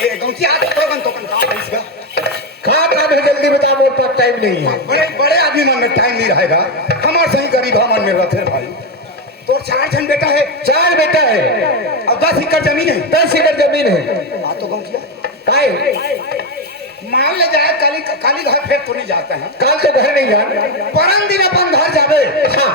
ये गौची आज तो काम इसका काम है, जल्दी बता, मोर पास टाइम नहीं है। बड़े बड़े आदमी मन में टाइम नहीं रहेगा, हमारे सही गरीब मन में रहते भाई। तो 4 जन बेटा है, 4 बेटा है और 10 एकड़ जमीन है। 10 एकड़ जमीन है। तो गौचिया काय मान ले जाए काली काली घर फिर तो नहीं जाते हैं, काल तो घर नहीं जान, परम दिन अपन घर जावे। हाँ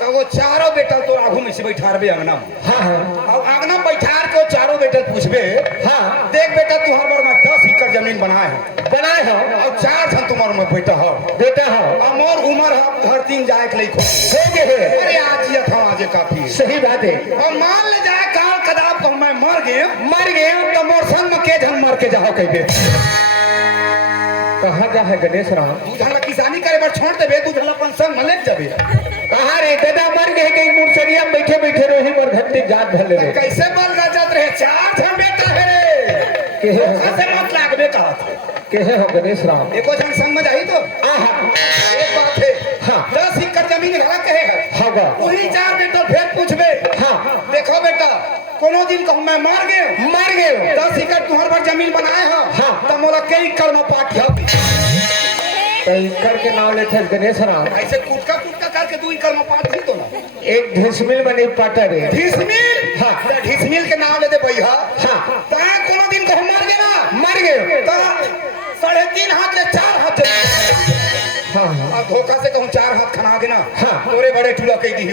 तो वो चारों बेटा तो आगू में से बैठारबे अंगना में। हाँ हाँ और अंगना में बैठार के चारों बेटा पूछबे, हाँ देख बेटा तुम्हारे बार में 10 एकड़ जमीन बनाए है, बनाए हो और 4 जन तुम्हारे में बेटा हो, बेटा हो, और मोर उम्र है घर 3 जाए के लिए हो गए है। अरे आज ये था आज काफी है। सही बात है। और मान ले जाए काल कदाप को मैं मर गए तो मोर संग में के जन मर के जाओ कह कहाँ जा है गणेश राम? तू झला किसानी करे बार छोड़ देबे, तू झला अपन संग में ले जाबे। कहाँ रे दादा मर गए कहीं मुरसरिया में बैठे बैठे रही मर घंटे जात भले रे। कैसे बल राजत रहे, 4 जन बेटा है के कैसे मत लागबे कहा के हो गणेश राम? एको जन संग में जाई तो एक बात है। हाँ 10 एकड़ जमीन घरा कहेगा होगा वही 4 बेटा फिर पूछबे। हाँ देखो बेटा कोनो दिन कहूं मैं मर गए 10 एकड़ तुम्हारे पर जमीन बनाए हो, हाँ। तो मोला कई एकड़ में पाट हो। कई कर के नाम लेते गणेश राम। ऐसे कुटका कुटका करके 2 एकड़ में पाट ही तो ना। एक ढिसमिल में नहीं पाटा रे। ढिसमिल, हाँ ढिसमिल के नाम लेते भैया। हाँ ता कोनो दिन कहूं मर गए तो 3.5 हाथ ले 4 हाथ हाँ अब धोखा से कहूं 4 हाथ खना देना। हाँ। तोरे बड़े टूला कह दी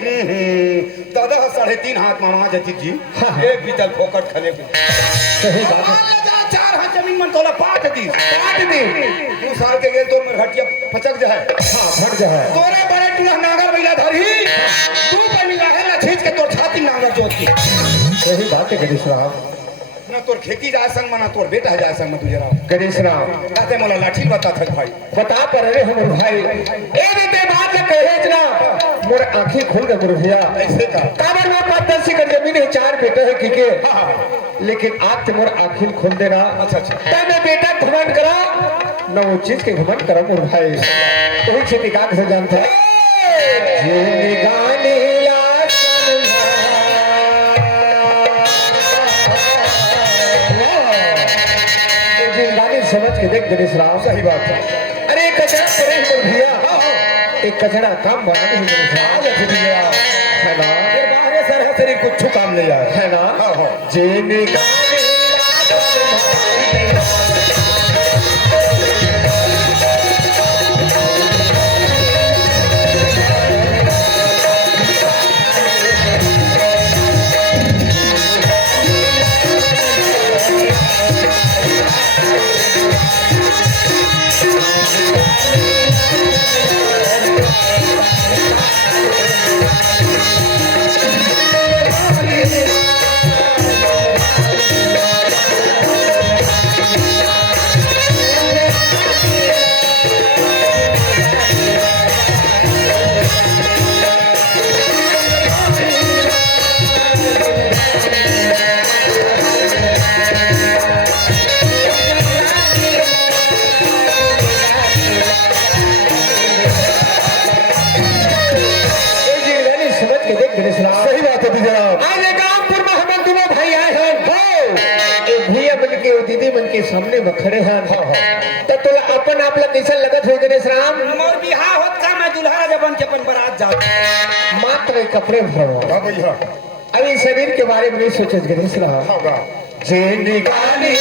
दादा 3.5 हाथ मामा जती जी। हाँ। एक बीतल फोकट खले सही बात है। 4 हाथ जमीन मन तोला पाट दी 2 साल के गेल तो मेरे हटिया पचक जाए। हाँ फट जाए। तोरे बड़े टूला नागर बैला धरी तू पनी लागल ना छींच के तोर छाती नागर जोती। सही बात है गणेश राम। ना तोर खेती जाए संग मना तोर बेटा जाए संग में तुझे राव गणेश राम कहते मोला लाठी बता था भाई बता पर रे हमर भाई ए रीते बात ले कहे इतना मोर आंखें खुल गए मोर भैया। ऐसे का काबर में 5-10 एकड़ जमीन है 4 बेटे है के लेकिन आज ते मोर आंखें खुल दे ना। अच्छा तब मैं बेटा घमंड करा न वो चीज के घमंड करा मोर भाई। वही खेती का से जानता है जे निगानी समझ के देख गणेश राम। सही बात है। अरे एक कचरा करे मोर भैया, एक कचरा काम बना नहीं गणेश राम है ना। फिर बाहर सर है तेरी कुछ काम नहीं आया है ना। जे निगाने सही बात है जनाब। आज गांवपुर में हम दोनों भाई आए हैं, एक भैया बन के दीदी बन के सामने में खड़े हैं। तो तुला अपन आप लोग कैसा लगत है गणेश राम? मोर बिहार होत का मैं दुल्हा जबन के अपन बारात जा मात्र कपड़े भरो। हां भैया अभी शरीर के बारे में नहीं सोचे गणेश राम। होगा जे निगानी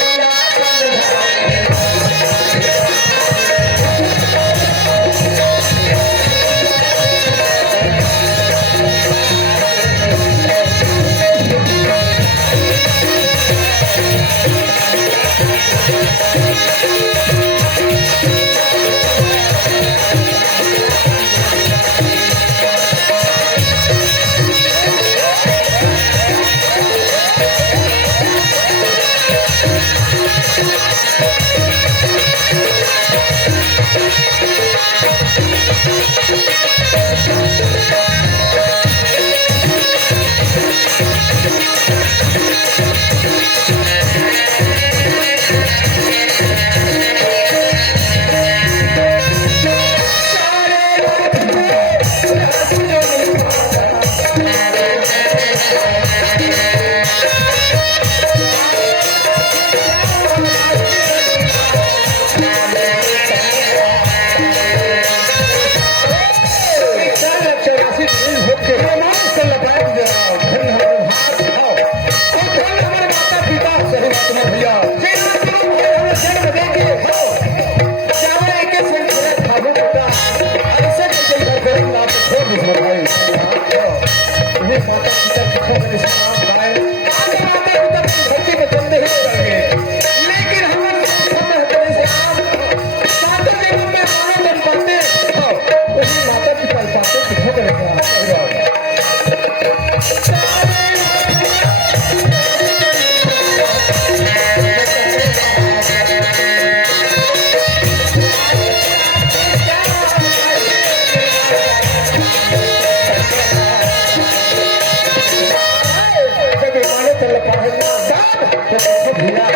तो देखो भैया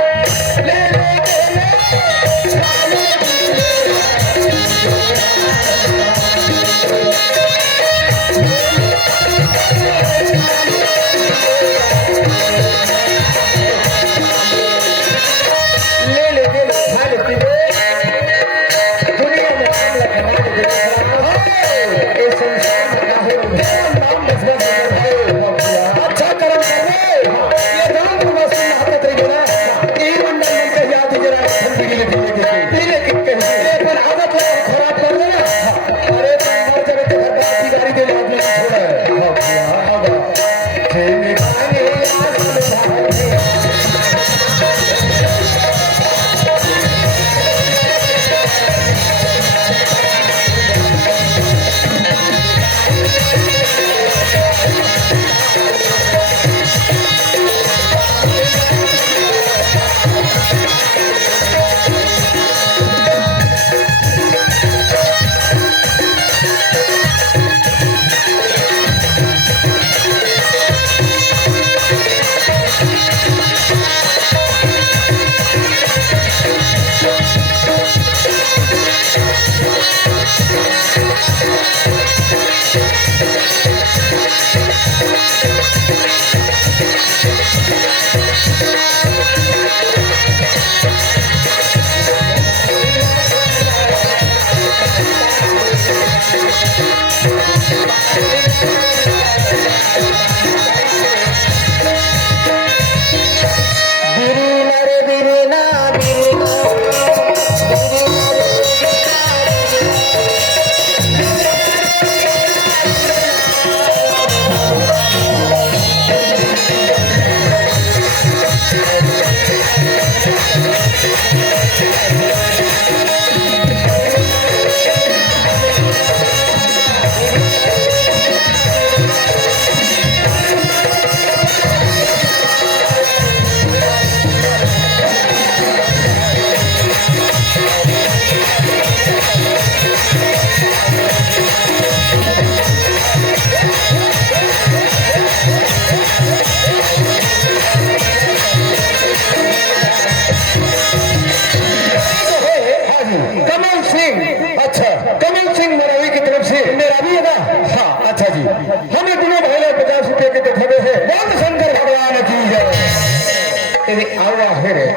ले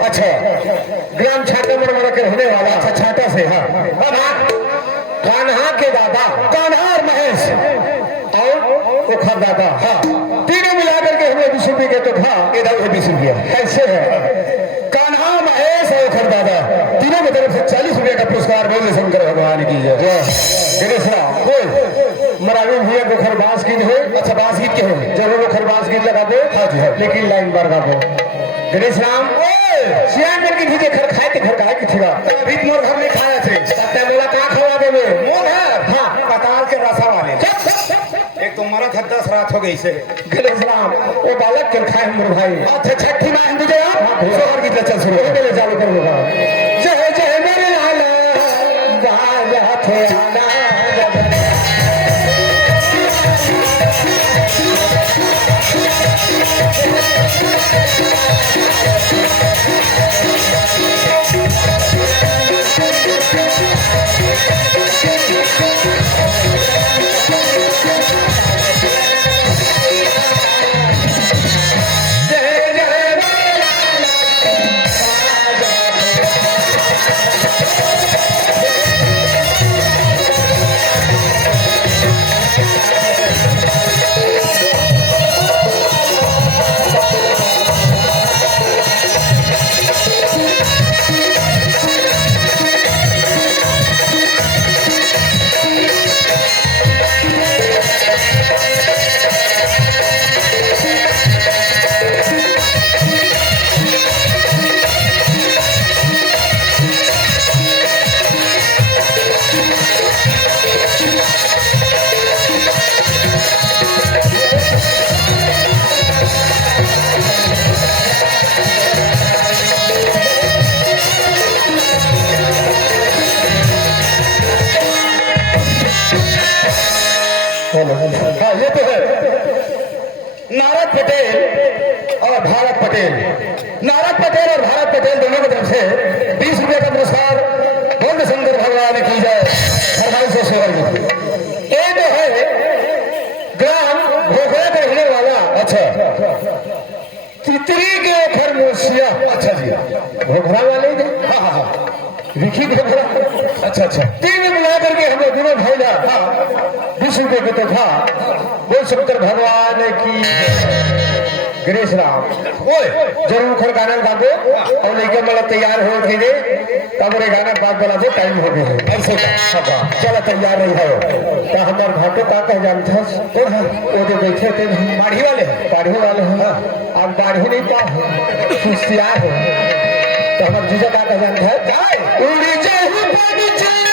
अच्छा ग्राम छाटा मरमरा के रहने वाला। अच्छा छाटा से। हाँ कान्हा के दादा कान्हा और महेश और ओखर दादा। हाँ तीनों मिलाकर के हमने 20 रुपये के तो था इधर 20 रुपया कैसे है। कान्हा महेश और ओखर दादा तीनों की तरफ से 40 रुपये का पुरस्कार बोले शंकर भगवान की जय। गणेश राम कोई मरावी भैया गोखर बांस गीत है। अच्छा बांस गीत के है जरूर गोखर बांस गीत लगा दो। हाँ जी हाँ लेकिन लाइन बार गा दो। गणेश राम सियान करके भीजे घर खाए थे घर खाए के थेगा अभी मोर घर में खाया थे सत्या मेला कहाँ खवा देवे मोर है। हाँ पताल के रसा वाले एक तो मरत है 10 रात हो गई से। गणेश राम वो बालक के खाए मोर भाई। अच्छा छठी माँ हिंदू जय आप घोषणा गीत चल शुरू हो गए चालू कर होगा। जय जय मेरे लाला जा थे आना जय जय पटेल, नारद पटेल और भारत पटेल दोनों की तरफ से 20 रुपये का पुरस्कार बोल शंकर भगवान की जय। फरमाइश से शेवर जी ये जो है ग्राम भोखरा का रहने वाला अच्छा तितरी के खरमोशिया अच्छा जी भोखरा वाले थे विखी भोखरा अच्छा तीन मिला करके हमें दोनों भाई ना 20 रुपये के तो था बोल शंकर भगवान की गणेश राम ओए जरूर खर गाना गा दो और लेके मला तैयार हो के दे तब रे गाना बात बोला दे टाइम हो गया ऐसे का चलो तैयार नहीं हो तो हमार घाटो का कह जानता वो जो बैठे थे बाढ़ी वाले हैं अब बाढ़ी नहीं पा खुशिया हो तो हमार जीजा का कह जानता है उड़ी जाए बाड़ी जाए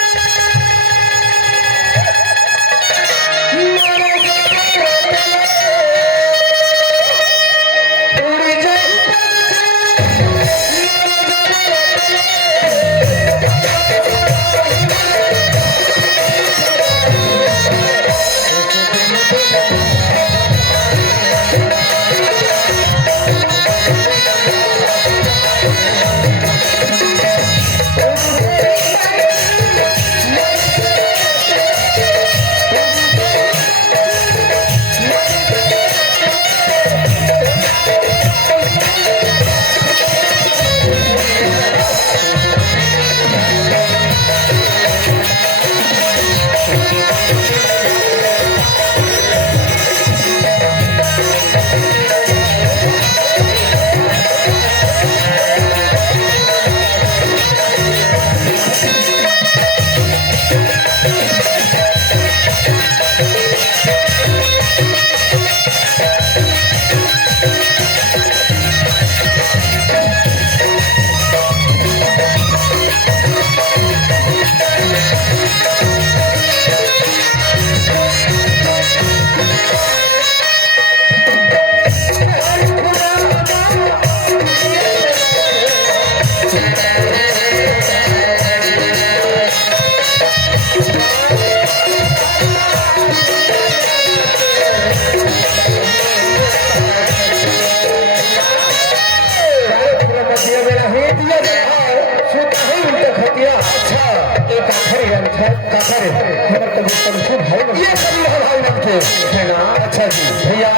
अच्छा जी भैया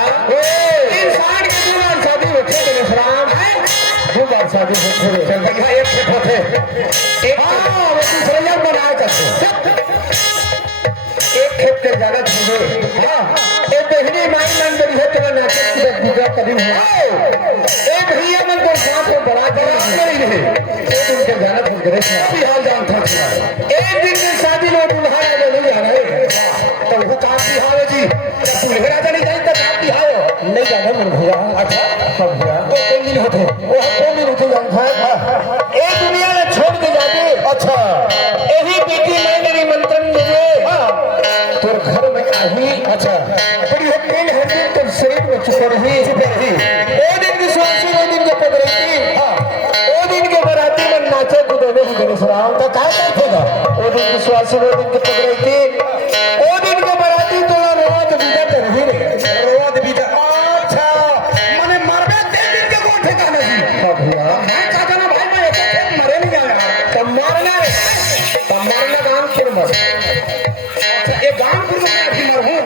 इंसान के दो बार शादी होते गणेश राम 2 बार शादी होते भैया एक खेत होते एक वो दूसरा बनाया करते एक खेत के जाना छूटे एक बहनी माई मन बड़ी है तेरा नाटक की पूजा कभी हुआ एक भैया मन को साथ में बड़ा नहीं रहे एक उनके जाना छूट गणेश अभी हाल जान था एक दिन की शादी में दूल्हा नहीं जाना है तो वो काम की हाल जी दूल्हे राजा नहीं जाए तो काम की हाल नहीं जाना मन भैया अच्छा सब भैया तो 3 दिन होते वो 2 दिन होते जानता एक दुनिया में छोड़ के जाते अच्छा यही बेटी मैं मेरी मंत्रन मुझे तो घर में आई अच्छा बड़ी है 3 हफ्ते तो शरीर में चुप रही वो दिन की स्वासी वो दिन के पकड़ी थी वो दिन के बराती में नाचे कूदे नहीं गणेश राम तो क्या करते था वो दिन की स्वासी वो दिन के पकड़ी थी वो दिन के बराती तो रोज बीजा कर ही रोज बीजा अच्छा माने मरबे 3 दिन के कोठे का नहीं भैया मैं कहता ना भाई मैं एक मरे नहीं गया तब मारना काम फिर मर अच्छा ये गांवपुर में मैं भी मर हूं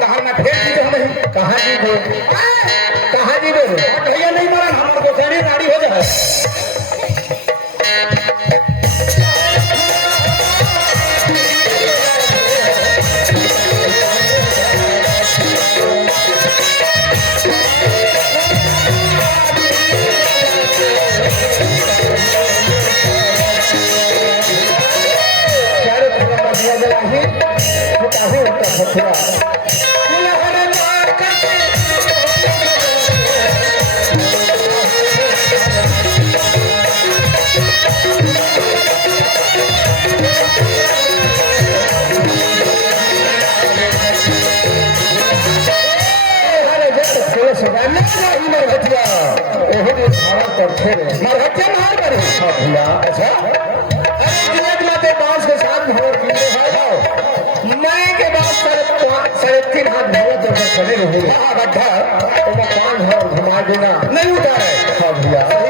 कहां मैं फेर दी तो नहीं कहां जी दे भैया नहीं मरा हम तो सैनी गाड़ी हो जाए साढ़े 3 हाथ भगत तो खड़े रहो गड्ढा तो मकान घर घुमा देना नहीं उतारे हाँ भैया